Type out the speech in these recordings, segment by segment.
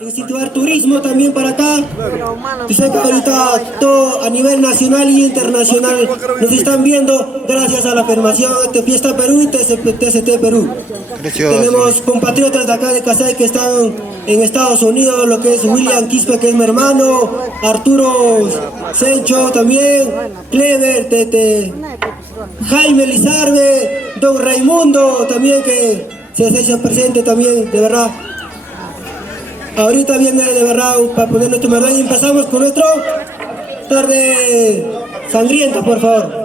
incentivar turismo también para acá. Yo sé que ahorita todo a nivel nacional y internacional nos están viendo gracias a la afirmación de Fiesta Perú y TCT Perú. Precioso. Tenemos compatriotas de acá de Casay que están en Estados Unidos, lo que es William Quispe, que es mi hermano, Arturo Sencho también, Clever, Jaime Lizarbe, Don Raimundo también, que se hizo presente también, de verdad. Ahorita viene de verdad para poner nuestro medalla y empezamos con nuestro tarde sangriento, por favor.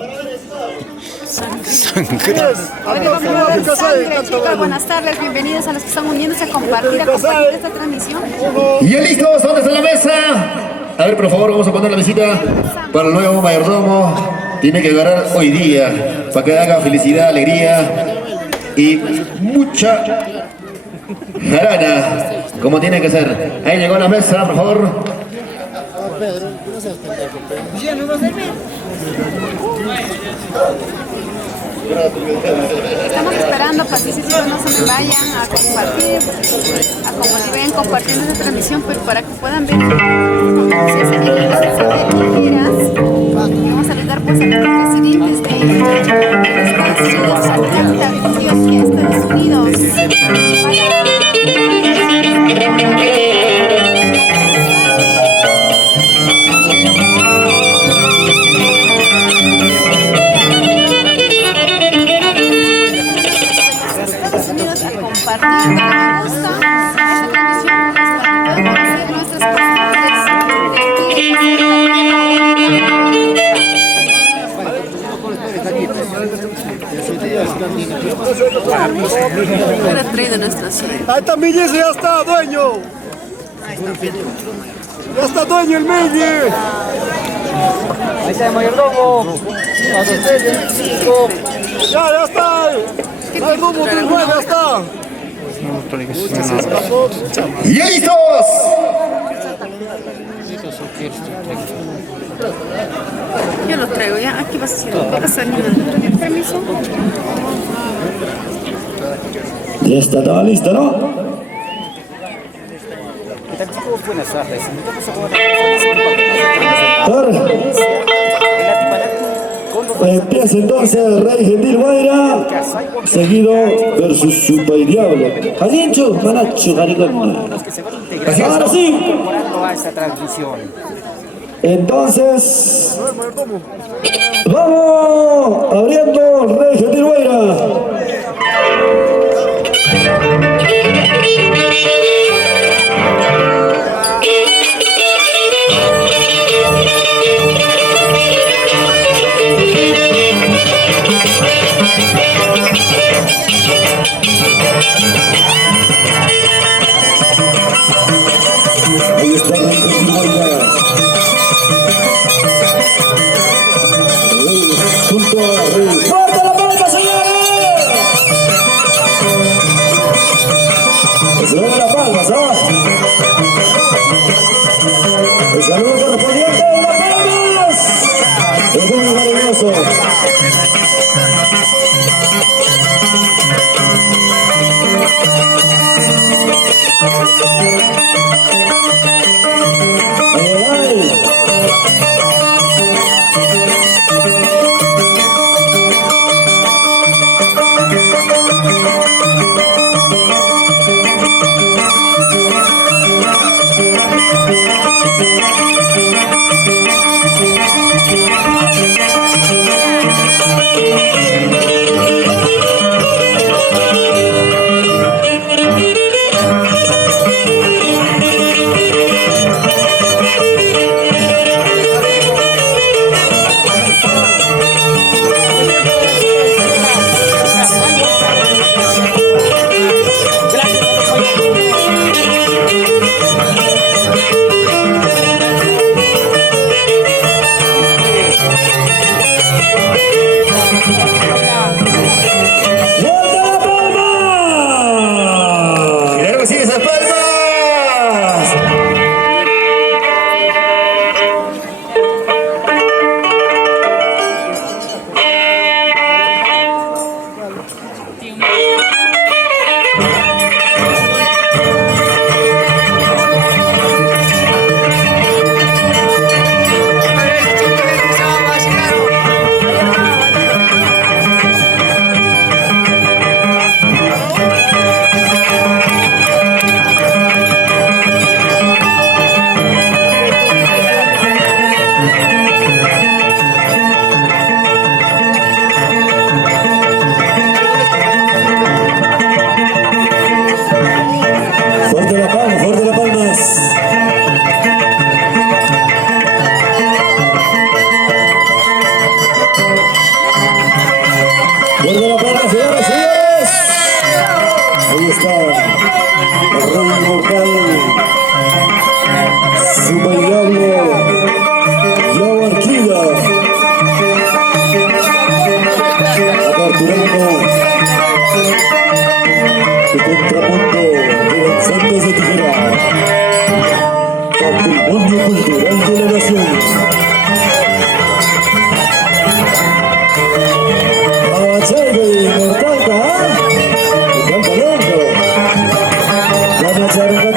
Hoy vamos a ver sangre, chicos. Buenas tardes, bienvenidos a los que están uniéndose a compartir esta transmisión. Y ya listos, ¿dónde está la mesa? A ver, por favor, vamos a poner la mesita para el nuevo mayordomo. Tiene que agarrar hoy día para que haga felicidad, alegría y mucha jarana, como tiene que ser. Ahí llegó la mesa, por favor. Estamos esperando partícipes, no se me vayan a compartir, vayan compartiendo esta transmisión, pero para que puedan ver si se vienen las giras. Vamos a saludar pues a los presidentes de Estados Unidos, Atlanta, Dios, y Estados Unidos. Ahí está Millese, ya está, dueño. Ya está dueño el Mille. Ahí está el mayordomo. Ya está. Mayordomo, tu nueve, ya está. ¡Y ya listos! Yo lo traigo ya, aquí vas a hacer, permiso. Ya está todo listo, ¿no? Buenas tardes. Empieza entonces el Rey Gentil Guaira, seguido versus Super Diablo. Jacincho, Manacho, Garigón. Ahora sí. A esta transmisión. Entonces, vamos abriendo el Rey Gentil Guaira. Ahí está el Rey Gentil Guaira. Junto a Rey. ¡Fuerte la palma, señores!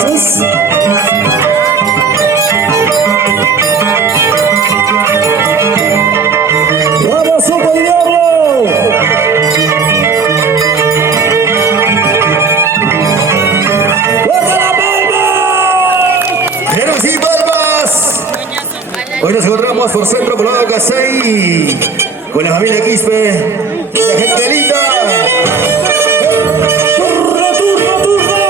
Entonces, ¡vamos, Super Diablo! ¡Fuerte la palma! ¡Pero sí, palmas! Hoy nos encontramos por Centro Poblado Casay con la familia Quispe y la gente linda. ¡Turno, turno, turno!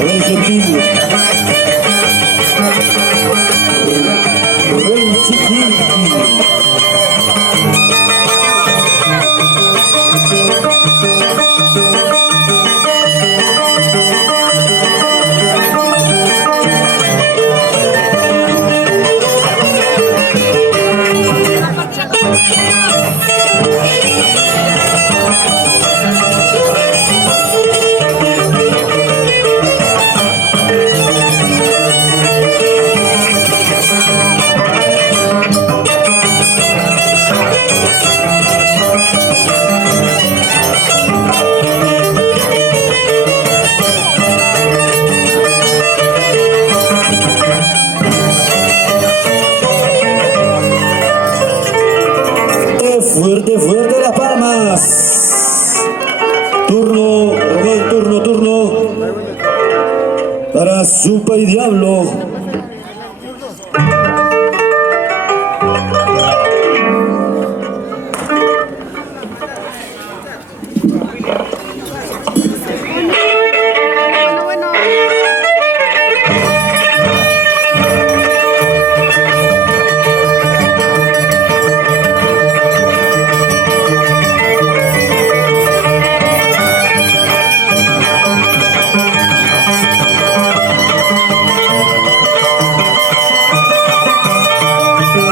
Rey Gentil. Rey Chiquinti. Fuerte, fuerte las palmas. Turno, Román, turno, turno. Para Super Diablo. Bueno.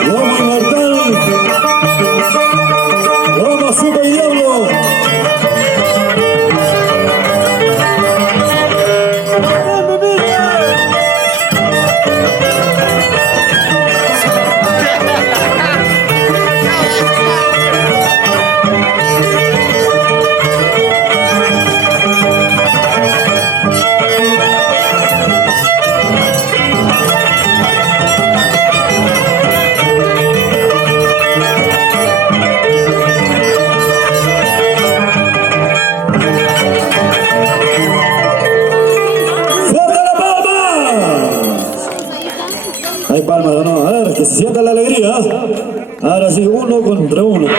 Roma Inmortal. Roma Super Diablo. ¡Fuerte la palma! Hay palmas o no, a ver, que se sienta la alegría. Ahora sí, 1 contra 1. Uy,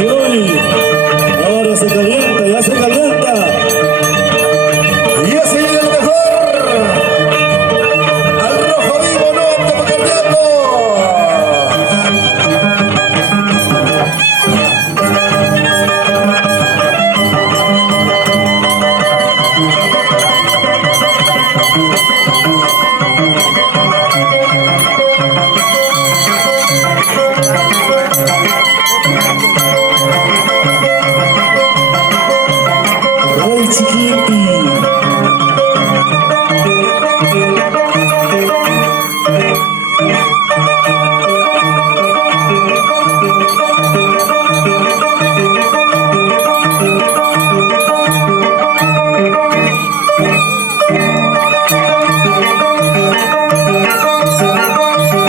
uy, uy. Ahora se calienta, ya se calienta. Y así el mejor. Al rojo vivo, no opta por cardíaco. Rey Chiquinti.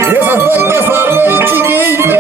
Y esas palmas para el Chiquinte.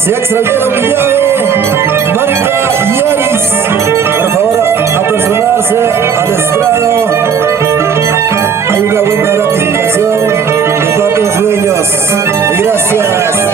Se ha extraviado mi llave, marca Yaris. Por favor, apersonarse al estrado. Hay una buena gratificación de todos los dueños. Y gracias.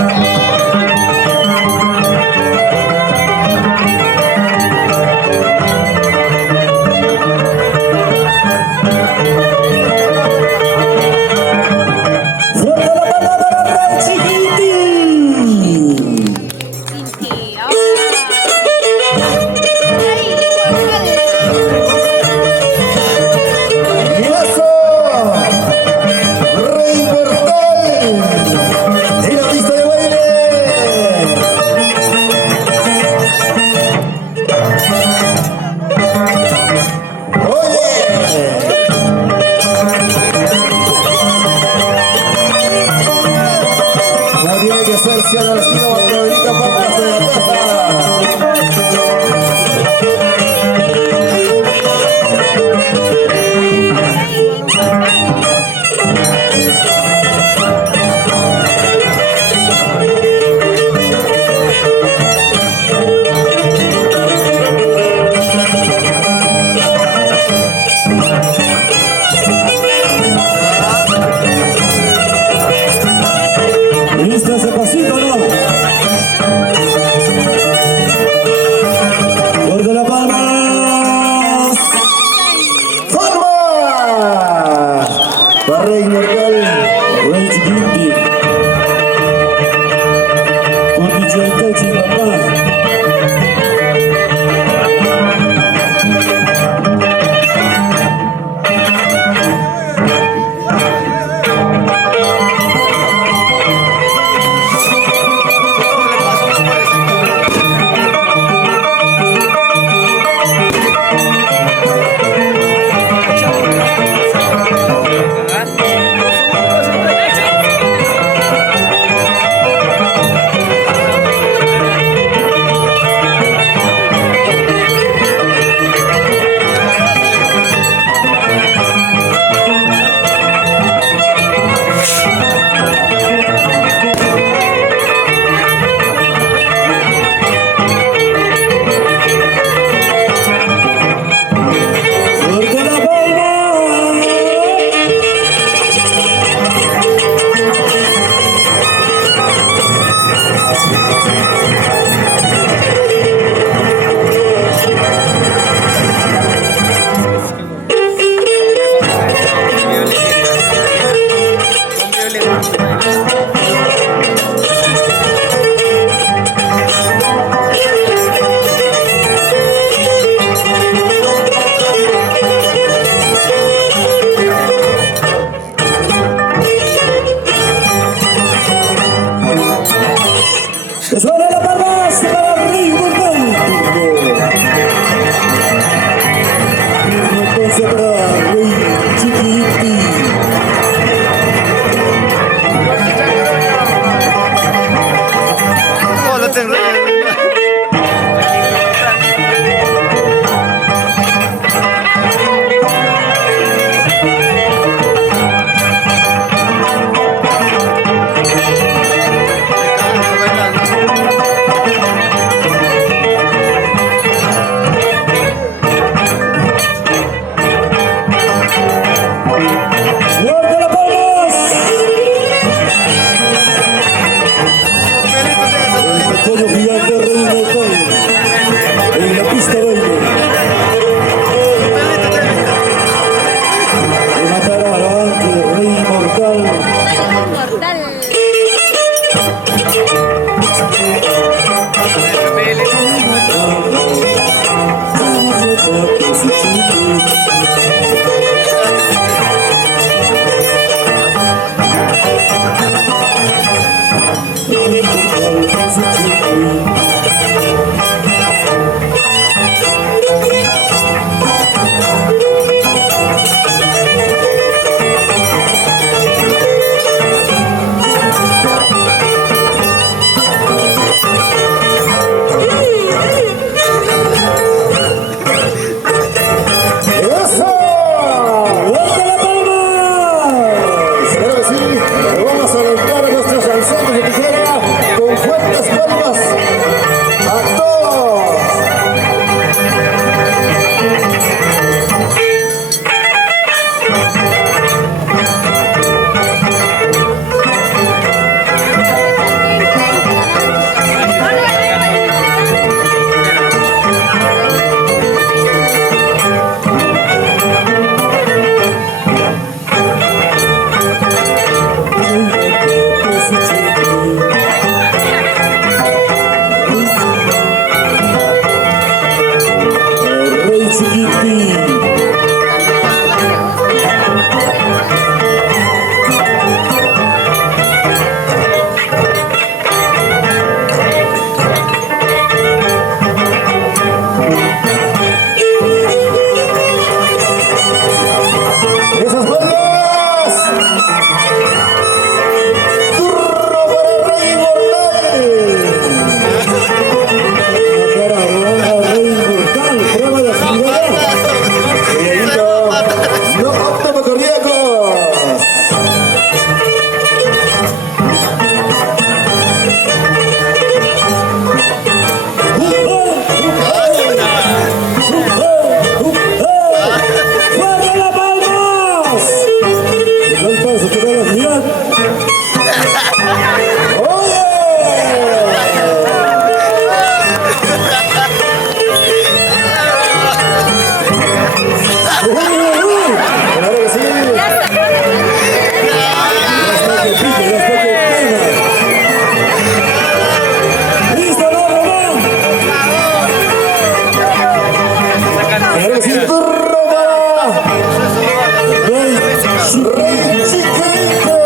Rey Chiquito.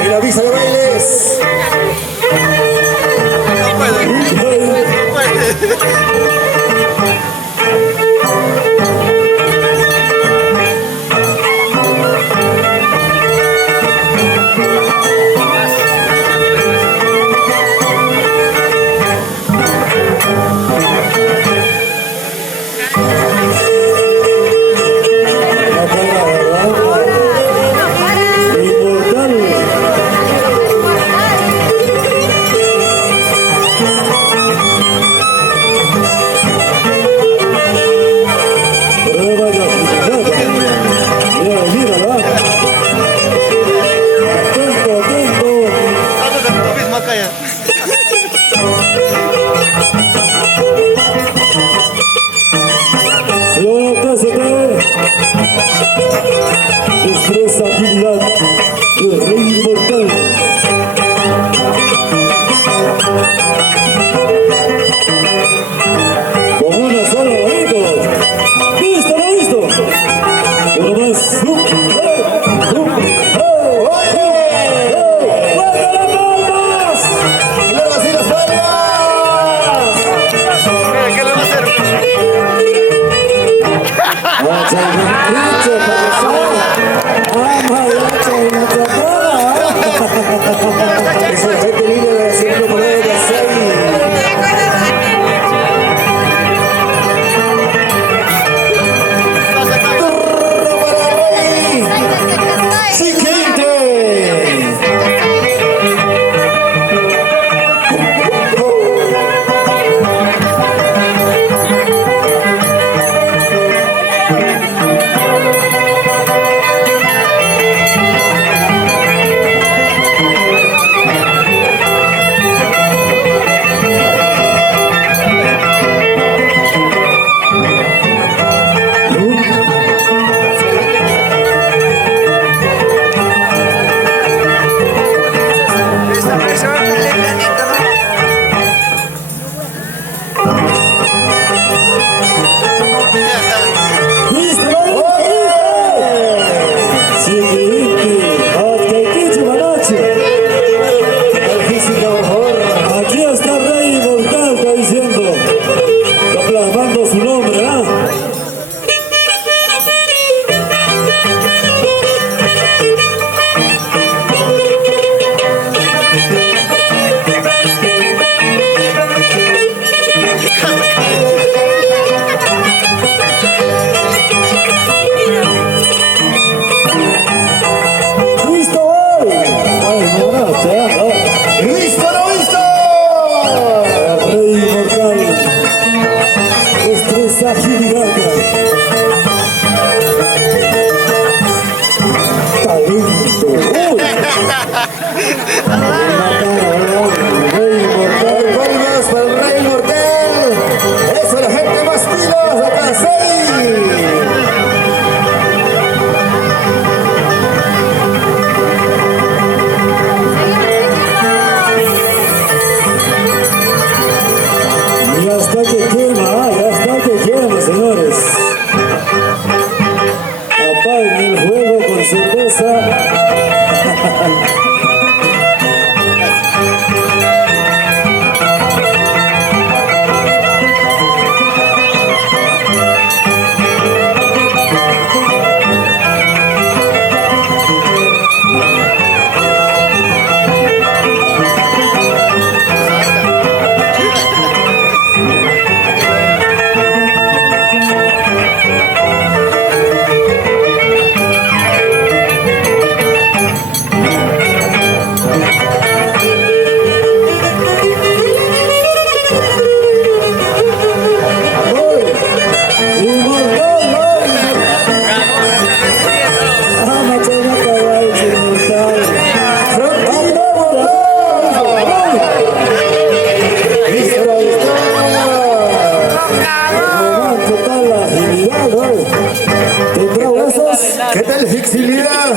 En la vista de bailes. Destreza, agilidad, el rey inmortal. Con una sola bonito. ¿Listo, no listo? Uno más. ¿Qué le va a hacer? Aquí está Rey Inmortal, está diciendo, está plasmando su nombre, ¿ah? ¡Listo, hoy! ¡Ay, no, ¡listo, no, listo! El Rey Inmortal, destreza gigante, talento, ¡uy! Rey Inmortal, Palmas para el Rey Inmortal. Eso, la gente más pilas acá, 6. ya está que quema, ya está que quema, señores. Apaguen el fuego con cerveza. ¿Qué tal flexibilidad?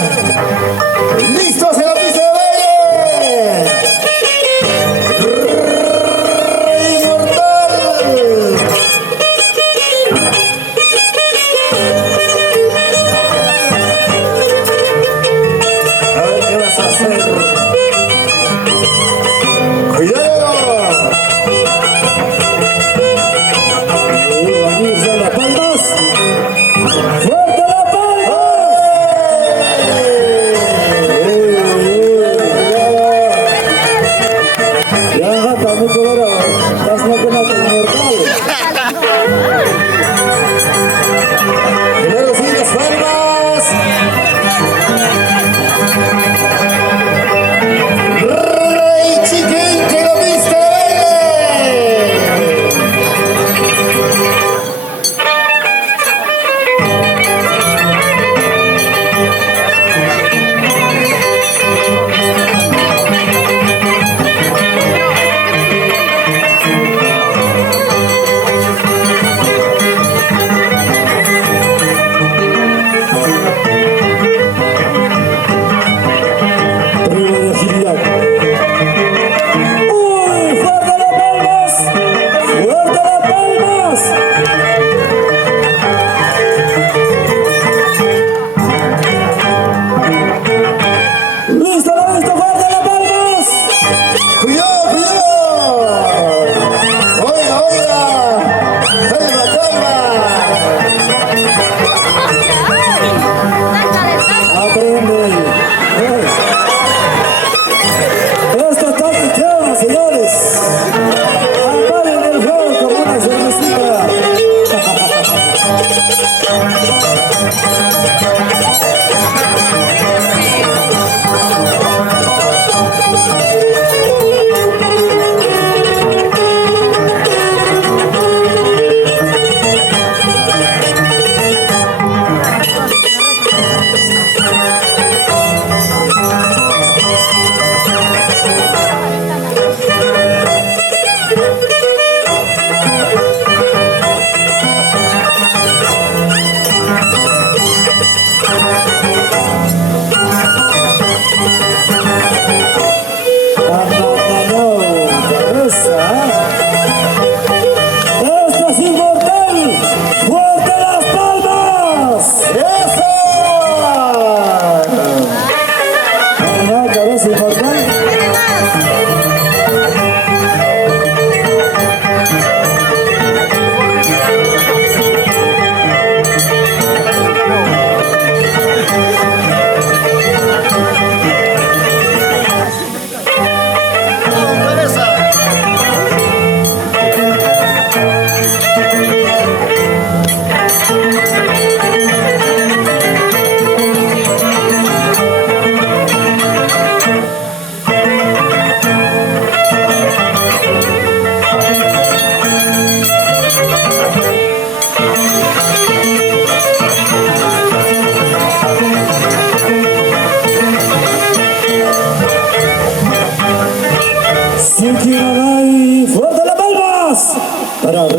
¡Listos en la pista de baile! ¡Rey Inmortal!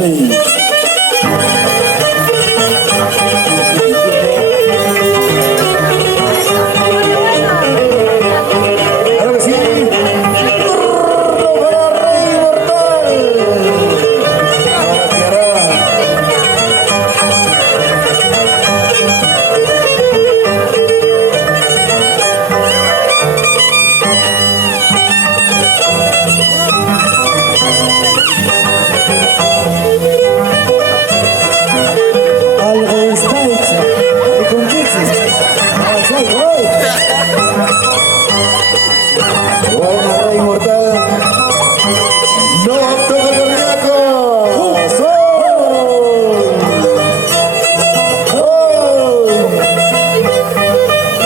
rey. Claro que sí. Turno para Rey Inmortal. Ahora que hará. Algo de Spaicha. Y con Chichis. Buena Rey Inmortal. No toca el cardíaco.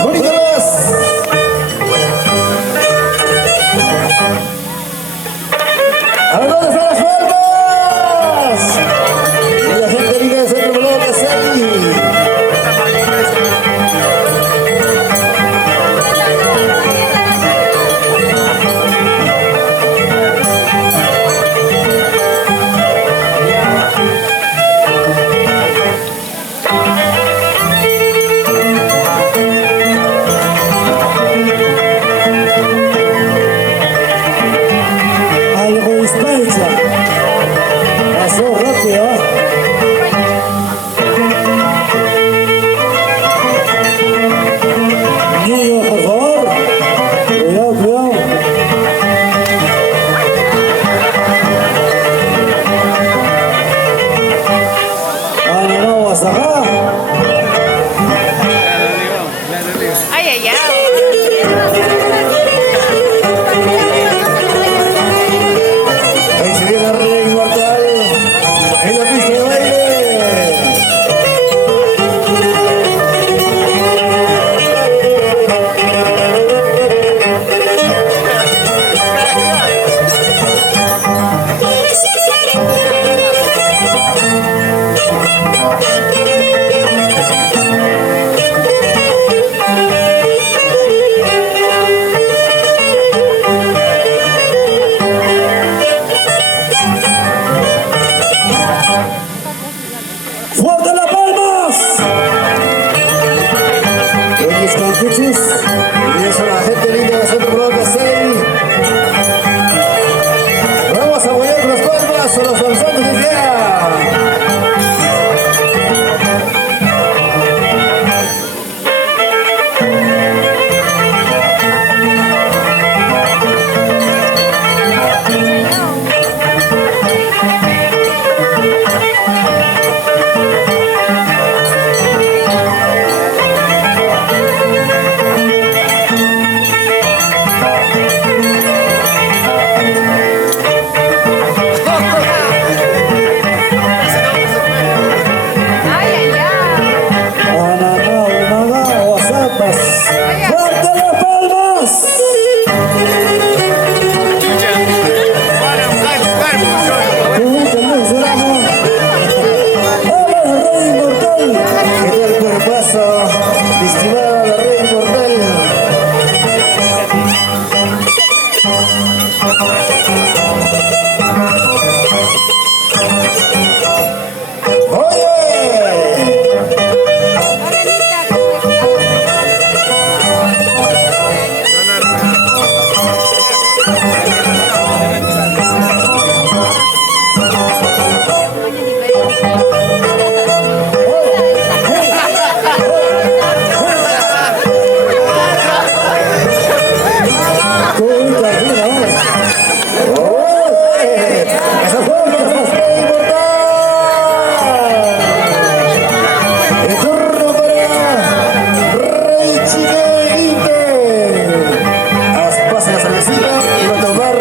Bonito más. ¿A dónde están las palmas? Y la gente liga de Centro Bloque Casari. Algo de Spaicha. Pasó rápido. Niño, por favor. Cuidado, cuidado. No, hasta acá. Ay, ay, ay. Ahí se viene Rey Inmortal en la pista de baile. ¡Fuerte las palmas! Ellos con Chichis. Bienvenidos a la gente linda de Centro Bloque Casari. Vamos a apoyar con las palmas a los danzantes de día. Ay, ay, ay. Ananá, Humagá, Oazapas. ¡Fuerte las palmas! Rey Inmortal. ¿Qué tal cuerpazo? Mi estimada la Rey Inmortal. ¡Oye! ¡Esa fue la Rey Inmortal! El turno para Rey Chiquete. Pasa la cervecita y va a tomar.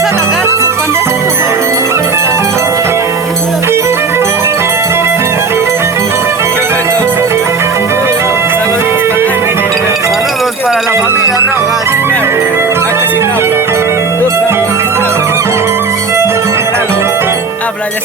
Solo agarras cuando es Saludos para la familia Rojas. Habla ya.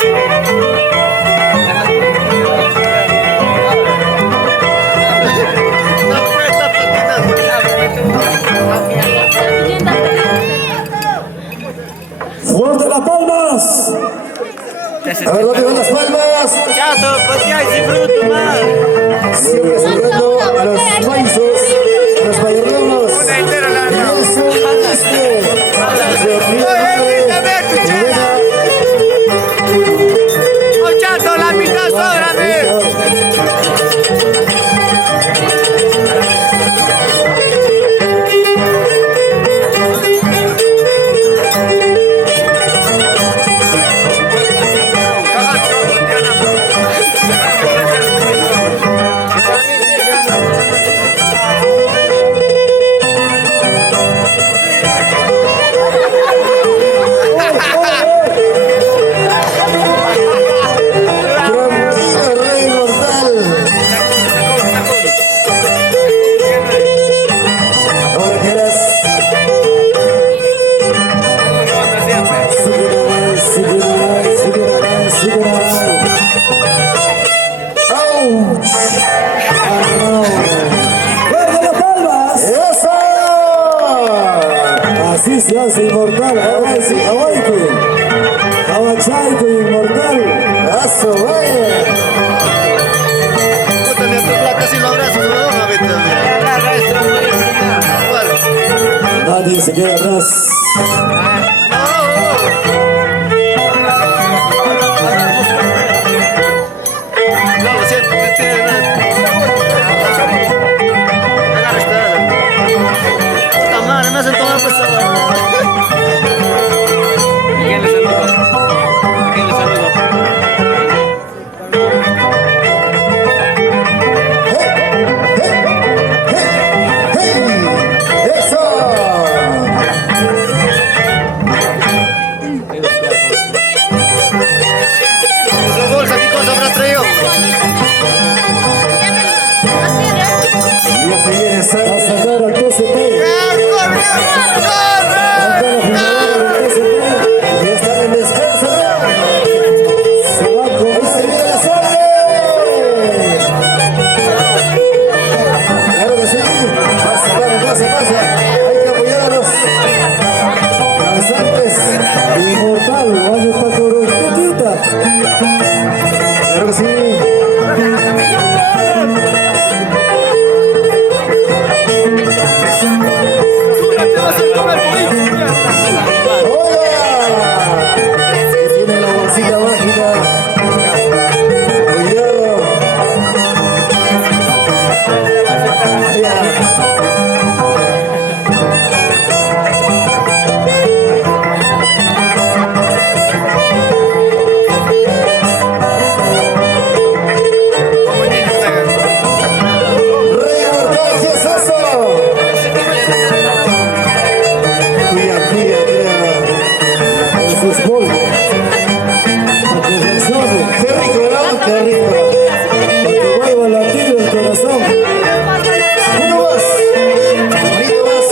extranjeras. ¡Fuerte las palmas! ¡Eso! Así se hace inmortal, Hawaiiku, Hawachaiku inmortal. ¡Eso, vaya! Puta, ni a tu placa si lo abrazas, no, ahorita. Agarra esto, Nadie se queda atrás. No, lo siento, me tiene nada. Agarra esta. Puta madre, me hacen tomar pesado. Miguel, le saludo. Miguel, le saludo. ¡Eso! Esa bolsa, ¿qué cosa habrá traído? Ya se viene a sacar al TCP. Ya están en descanso. Se va a comer. Se viene la sangre. Claro que sí. Pasa. Hay que apoyar a los danzantes. Inmortal, vaya para Corotita. Claro que sí. Tiene la bolsita mágica. Cuidado. Rey Mortal, ¿qué es eso? Cuida. El fútbol. Qué rico, ¿no? Qué rico. Para que vuelva a latir el corazón. Uno más. Bonito más.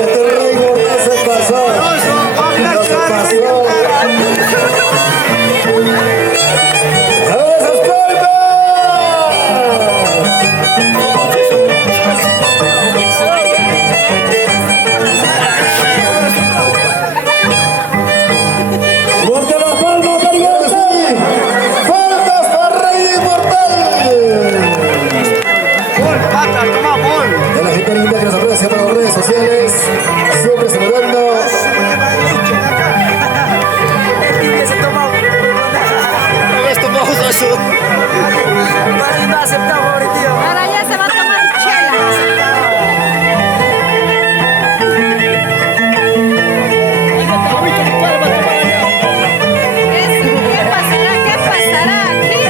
Este rey Mortal se pasó. No se pasó. ¡A ver esas palmas! ¡Fuerte las palmas, Margarita! ¡Faltas para Rey Inmortal! Bol, pata, toma bol. De la gente linda que nos aprecia por las redes sociales, siempre saludando. Esto vamos a eso. Ahora ya se va a tomar chela. ¿Qué pasará? ¿Qué pasará aquí?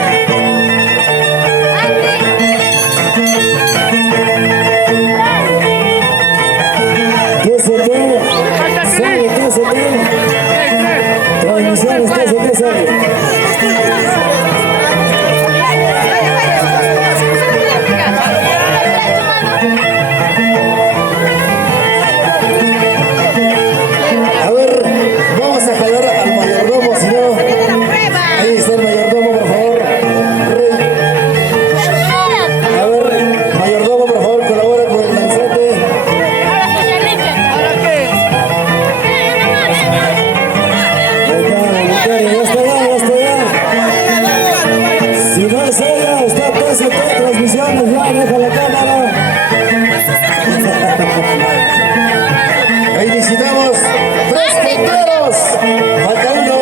Transmisiones TCP. A ver, vamos a jalar al mayordomo, si no. Ahí está el mayordomo, por favor. Rey. A ver, mayordomo, por favor, colabora con el danzante. Ya está ya. Si no es ella, está TCP Transmisiones, ya deja la cámara. Ahí necesitamos 3 punteros. Falta uno.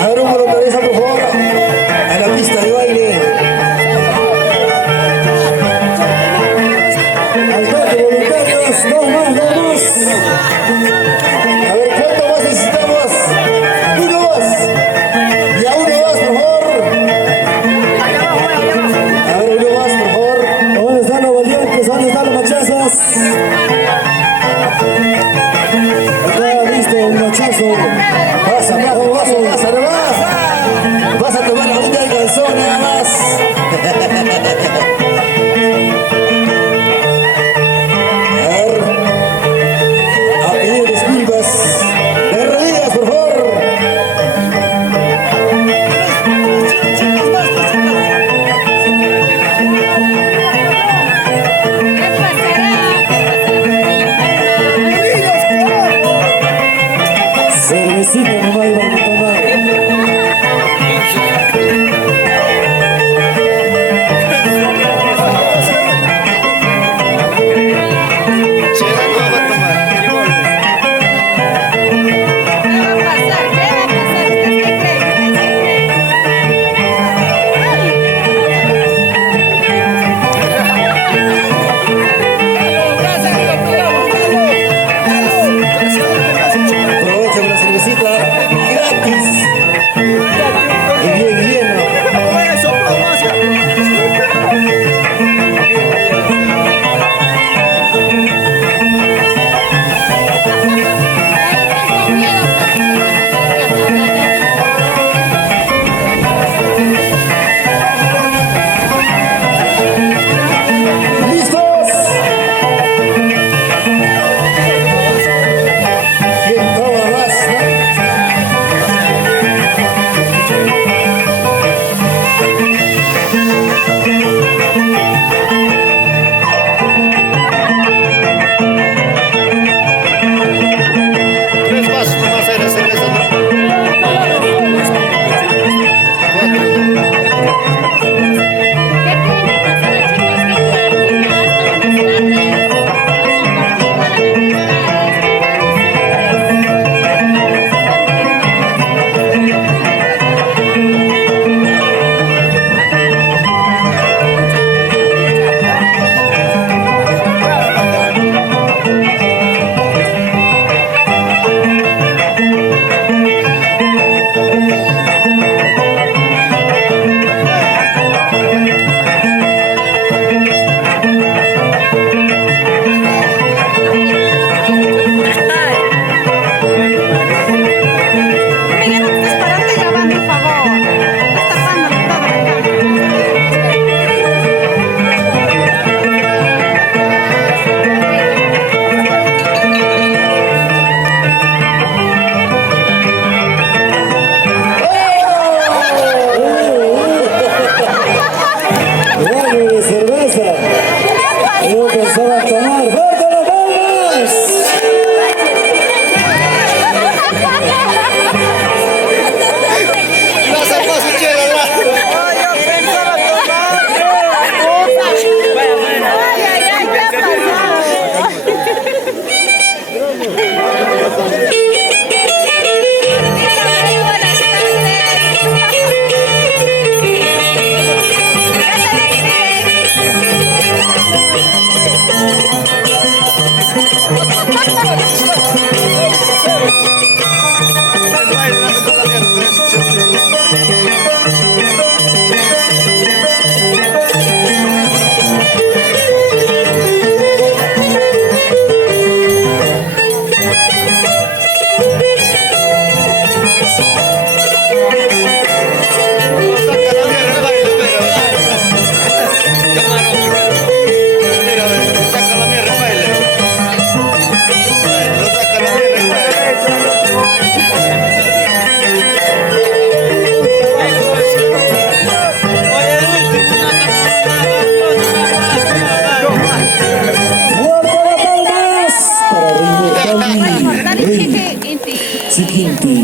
A ver, un voluntarista, por favor, a la pista de baile. Al toque, voluntarios, dos más. A ver, ¿cuánto paso. Pasa, pasa nomás. Vas a tomar la botella de calzón nada más. A pedir disculpas. De rodillas, por favor. Cervecita nomás iban a tomar. Aprovechen la cervecita gratis. Y bien lleno. ¿Listos? ¿Quién toma más, no? Tres vasos nomás hay de cerveza, ¿no? Miguel, no te estés parando y grabando, por favor. Estás tapándole todo la Baño de cerveza. Yo pensaba tomar. ¡Fuerte las palmas! La cerveza chela, Chiquinti.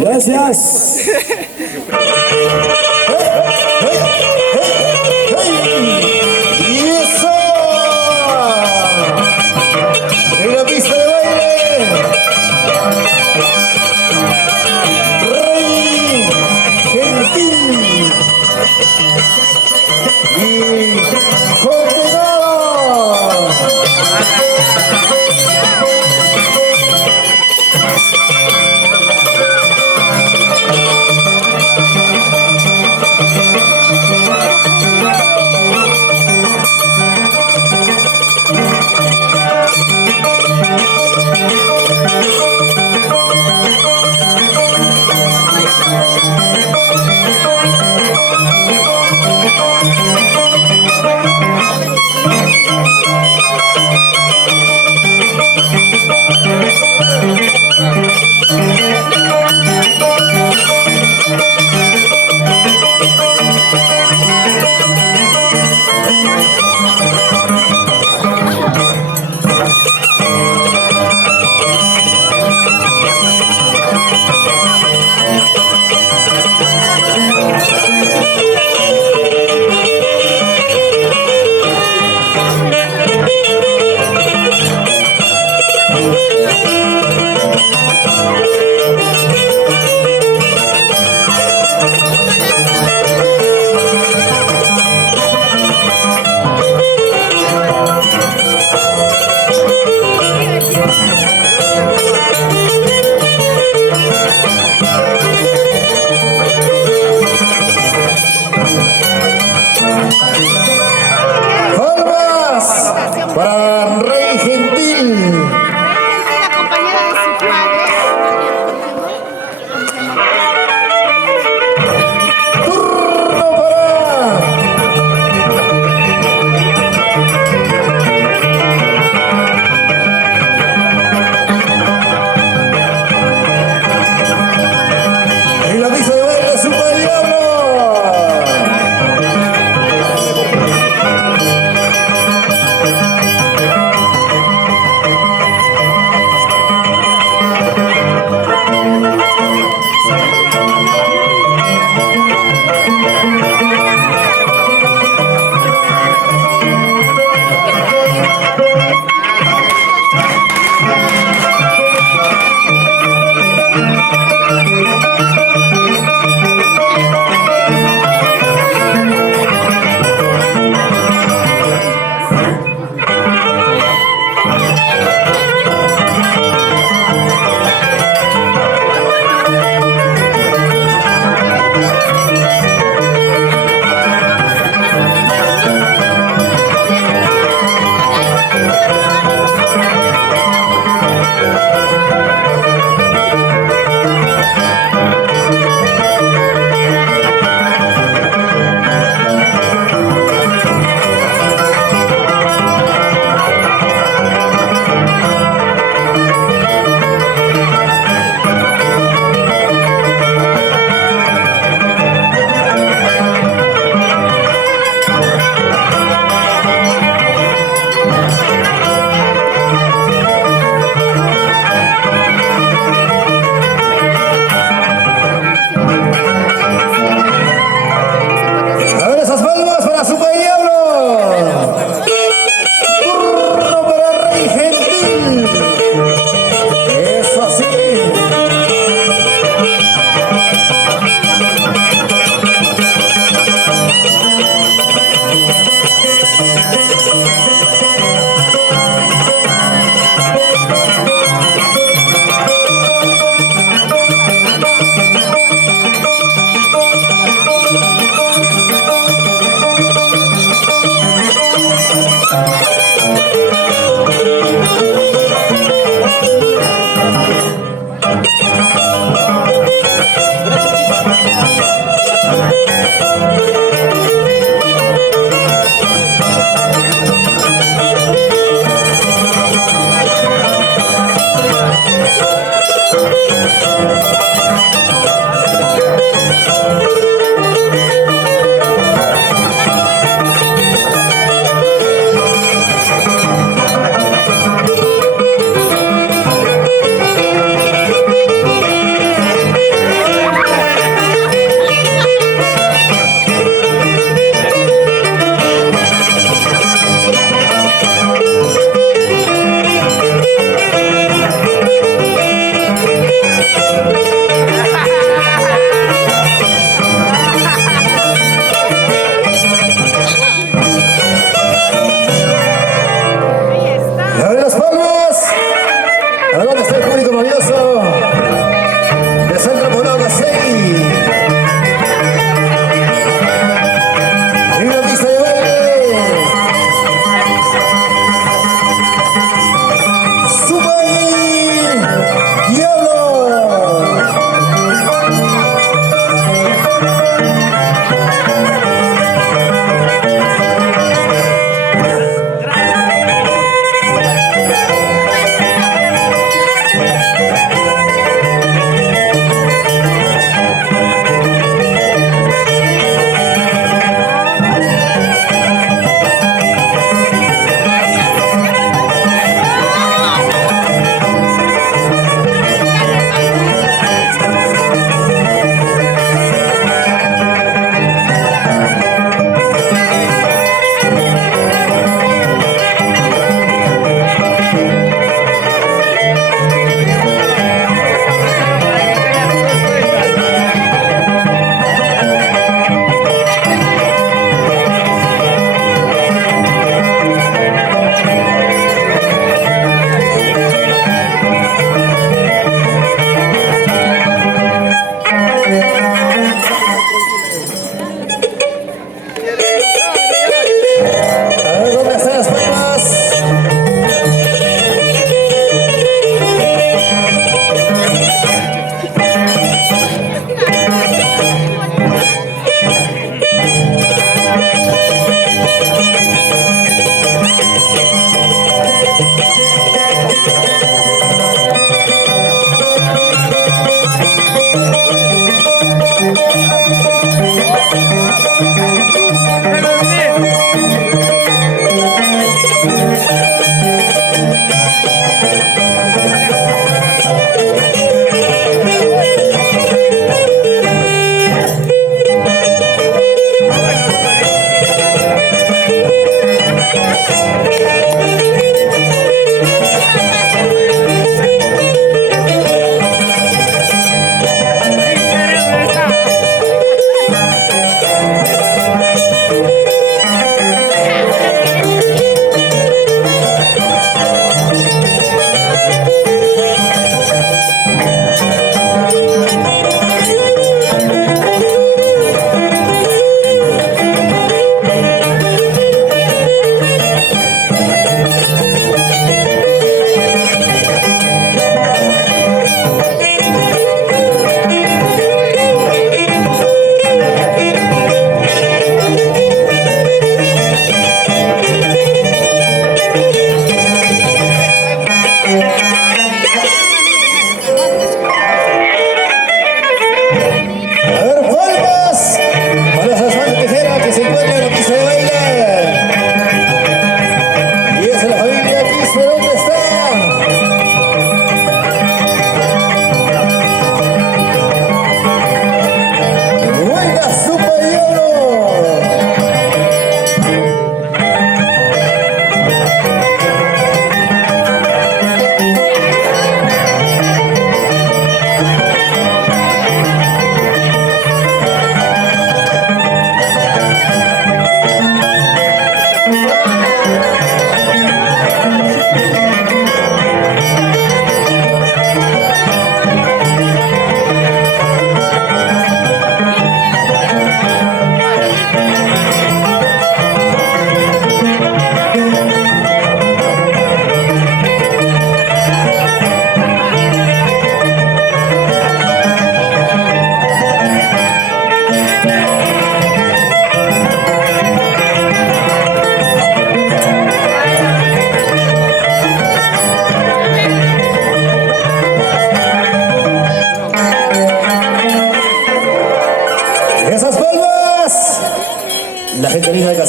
Gracias. ¡Y eso! ¡En la pista de baile! ¡Rey Gentil! ¡Y condenado! A ver esas palmas para Super Diablo. Turno para Rey Gentil. Eso sí.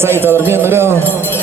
Casay está durmiendo, ¿no?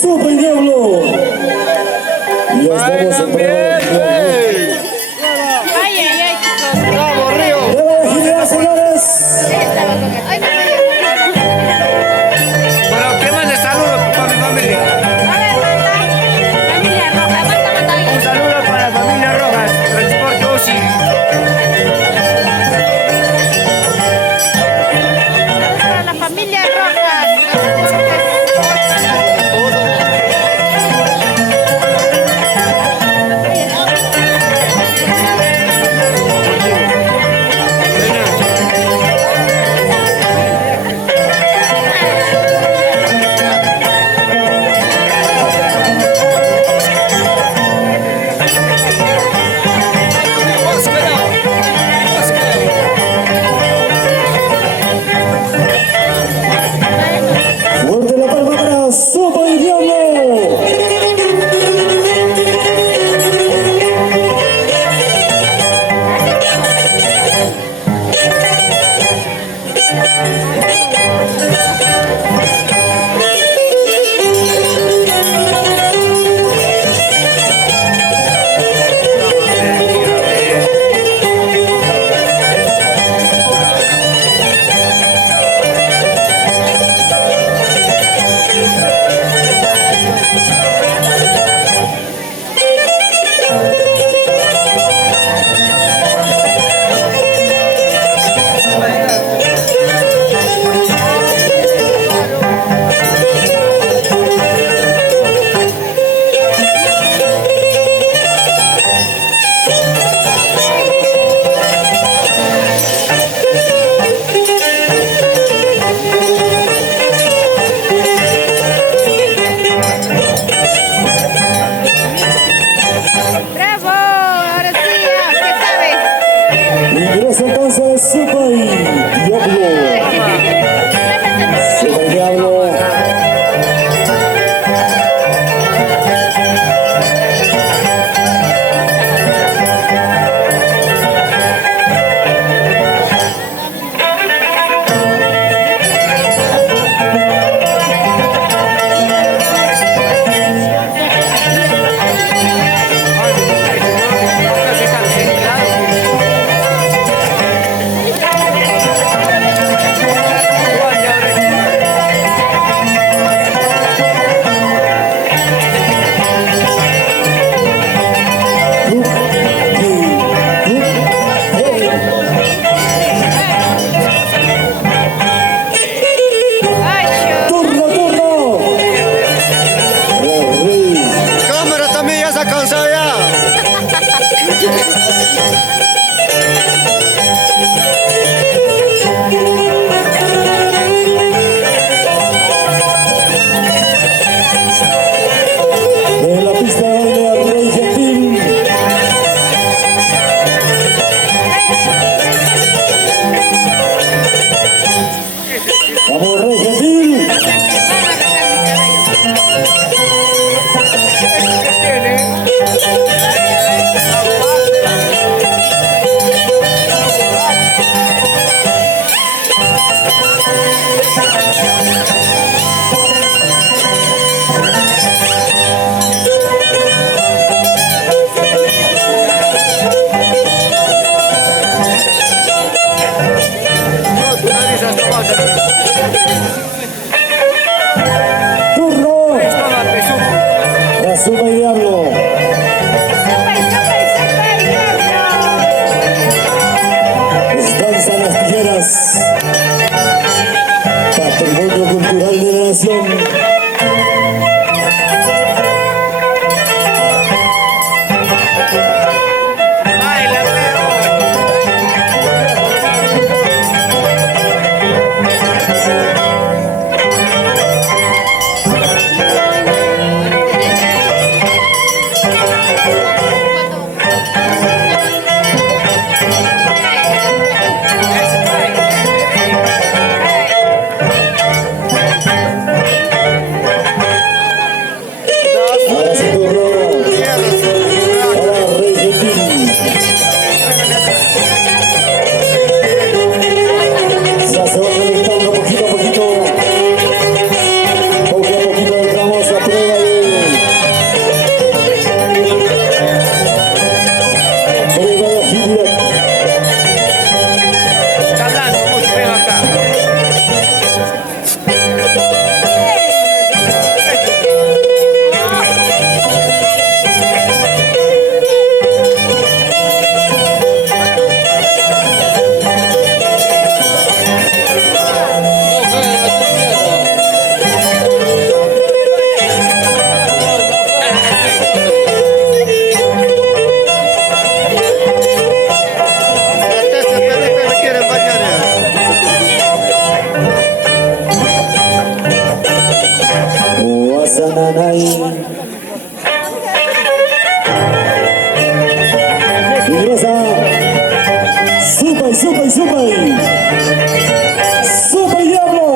Sopa y Diablo. Ya estamos en Ay, ay, ay, chicos. ¡Vamos, Río! ¡Debe agilidad, señores! Ay, no me Bueno, ¿qué más les saludo para mi familia? A ver, manda. Familia Roja, manda ahí. Un saludo para la familia Rojas, Transporte Osi. Para la familia Roja. Fuerte la palma para Sopa y Diablo. Bravo, ahora sí, ya, ¿qué sabe? Ingresa entonces Sopa y Diablo. Sopa y Diablo. Ay, show. Turno, turno. Cámara también ya se ha cansado ya. En la pista de baile al Rey Gentil. Vamos, Rey Gentil. Turno. La Sopa y Diablo. Danza las tijeras. Patrimonio cultural de la nación. Sanay. Ingresa. Super, super, super. Super Diablo.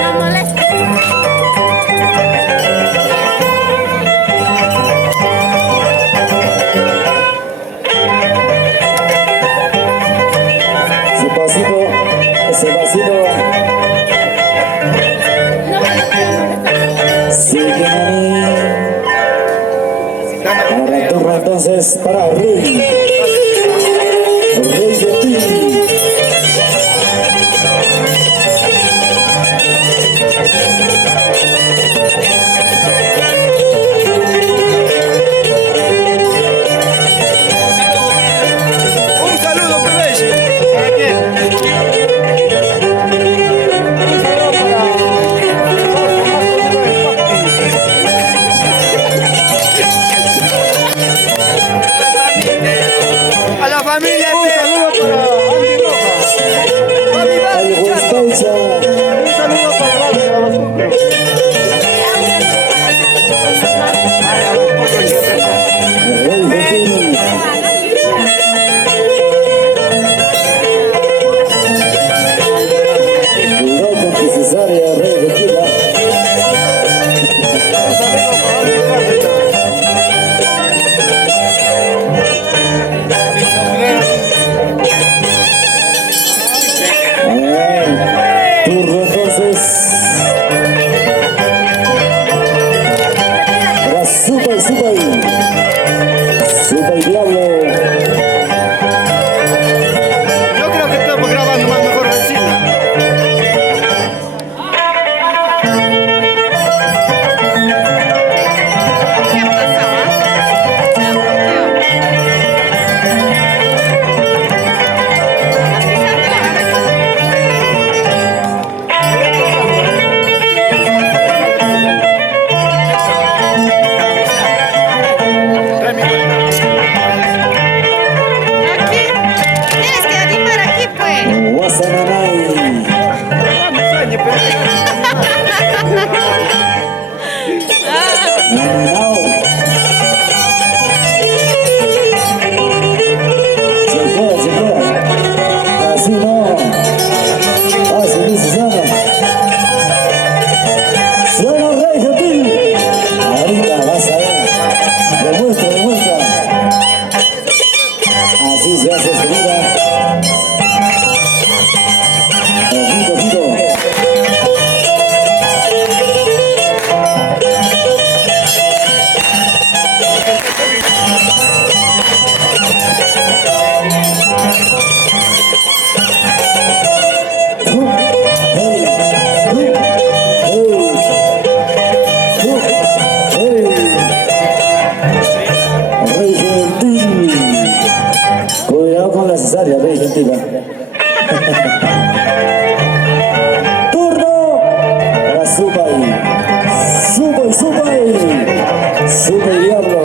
No molesta. Ese pasito. Sigue ahora el turno entonces para Rey. Rey de ti. Un saludo, Pebeshi. ¿Para quién? A la familia, un saludo para Andy Rojas. Mami, va, Al Chato. Gustanza. Un saludo para Mami, la basura. Rey de ti. Cuidado con tu cesárea, Rey de ti. Un saludo para Andy Cárdenas. Turno entonces para Super, Super, Super Diablo. Yo creo que estamos grabando más mejor vecina. ¿Qué aquí, tienes que animar aquí, pues. Guasananay. Namanao. Se queda. Así no. Así dice Susana. Suena Rey Gentil. Ahorita vas a ver. Demuestra, demuestra. Así se hace su vida. Ojito, ojito. Rey Gentil. Cuidado con la cesárea, Rey Gentil. Turno para Supay. Supay, Supay. Supay Diablo.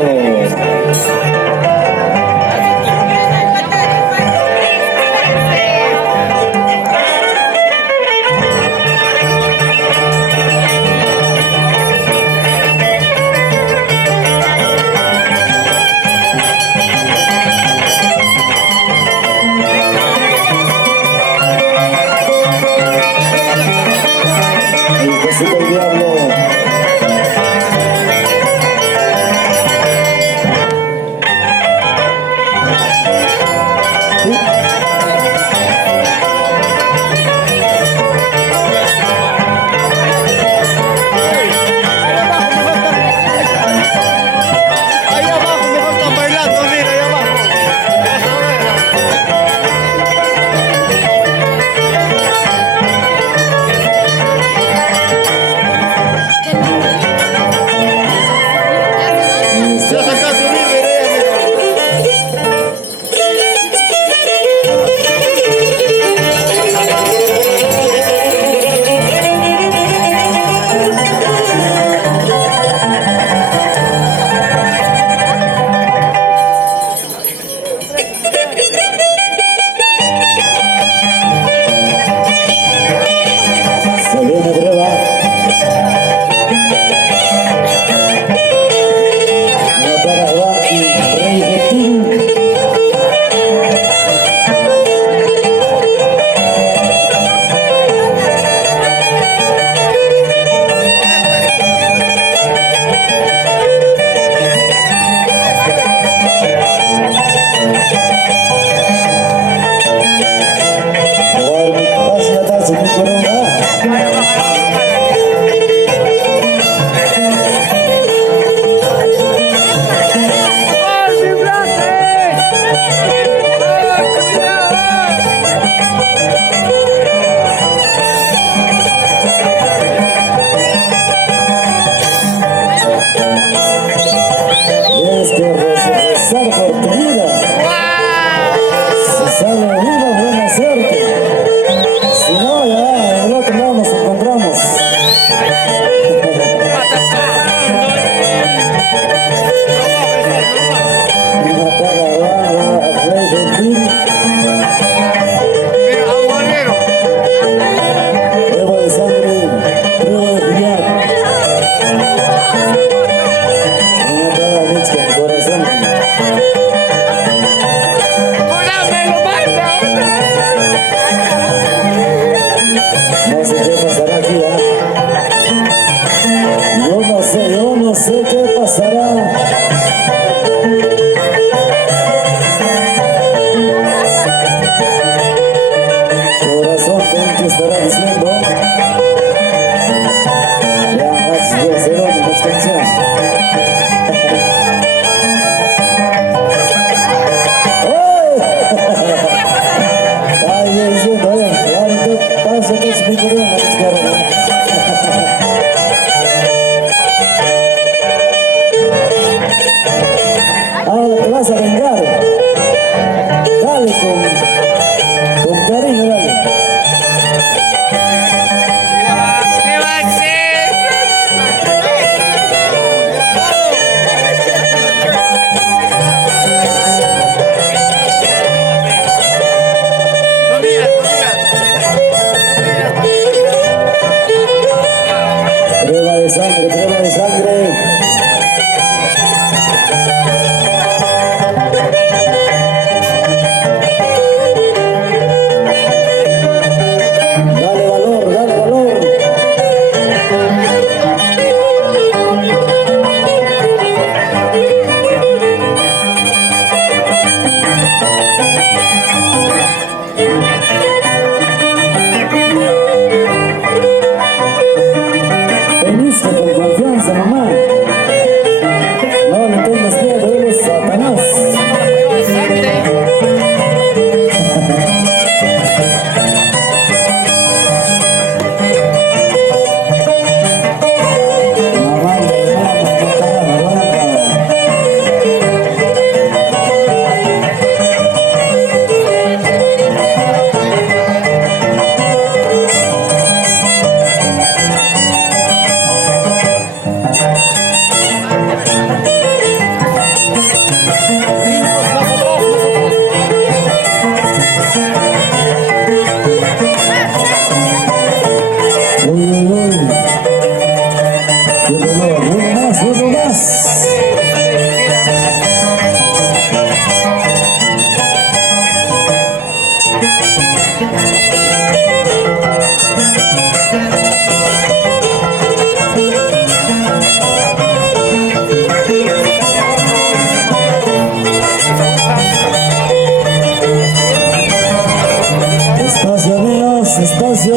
despacio.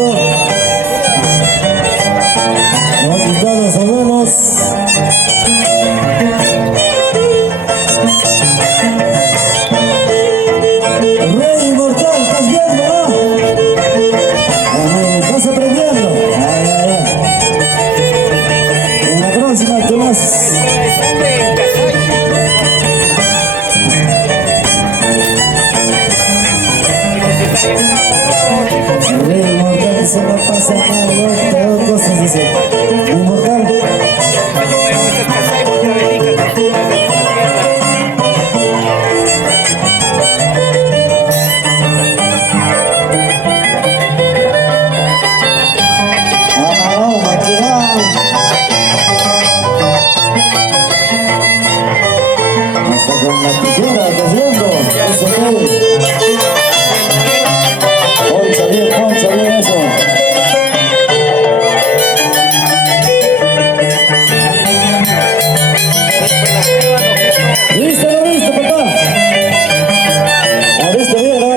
¿Dónde están los abuelos? Rey Inmortal, ¿estás viendo, no? ¿Estás aprendiendo? Ay, ay, ay. En la próxima, ¿qué más? Rey Inmortal, se no pasa nada, no tengo cosas, dice. Inmortal. Amarao, maquilao. Hasta con la tijera, ¿estás viendo? Eso qué. Poncha bien eso. ¿Listo, no listo, papá? ¿Ha visto bien, no?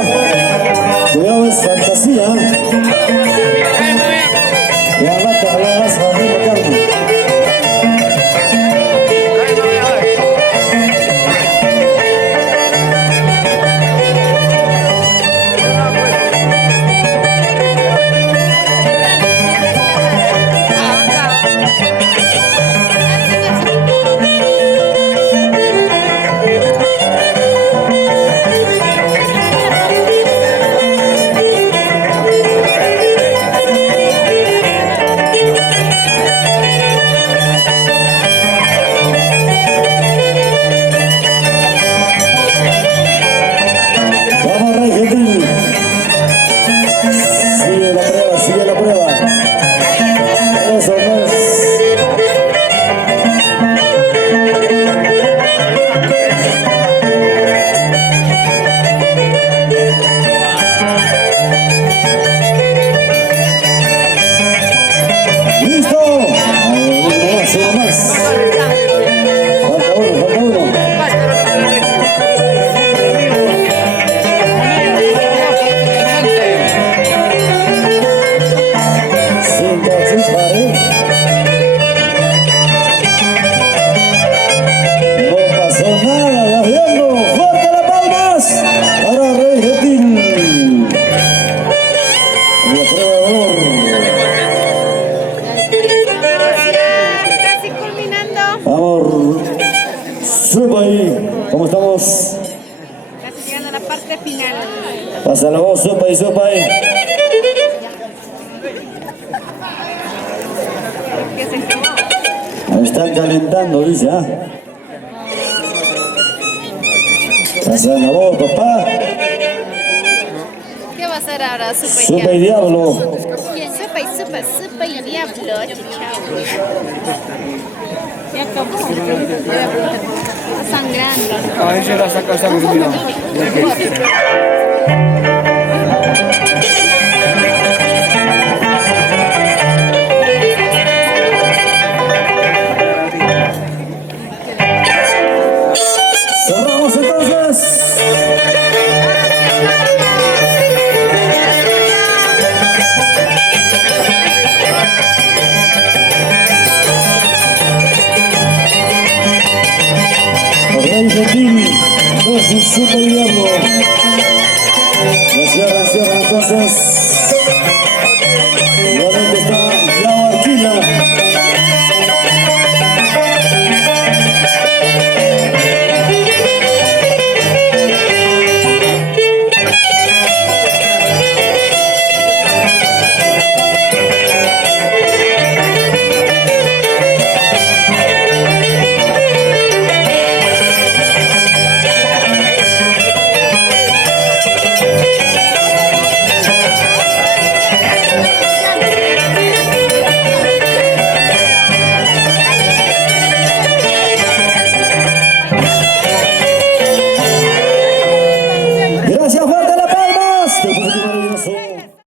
Cuidado, es fantasía. Ya rata, ya vas a venir la carne. Vamos, Rey Gentil. Sigue la prueba, sigue la prueba. Eso no es. ¡Listo! Uno más, uno más. Falta uno, falta uno. Sin taxis, vale. No pasó nada, ya viendo. ¡Fuerte las palmas! Para Rey Gentil. Y la prueba de honor. Casi culminando. Vamos, suba ahí. ¿Cómo estamos? Casi llegando a la parte final. Pasa la voz, supa ahí, supa ahí. Que se quemó. Me están calentando, dice, ¿ah? Pasa la voz, papá. ¿Qué va a hacer ahora? Supa y diablo. Supa y diablo. Chao. Ya acabó. Está sangrando. A ver si la saca sangre. Cerramos entonces. Rey Gentil versus Supa y diablo. Cierra entonces.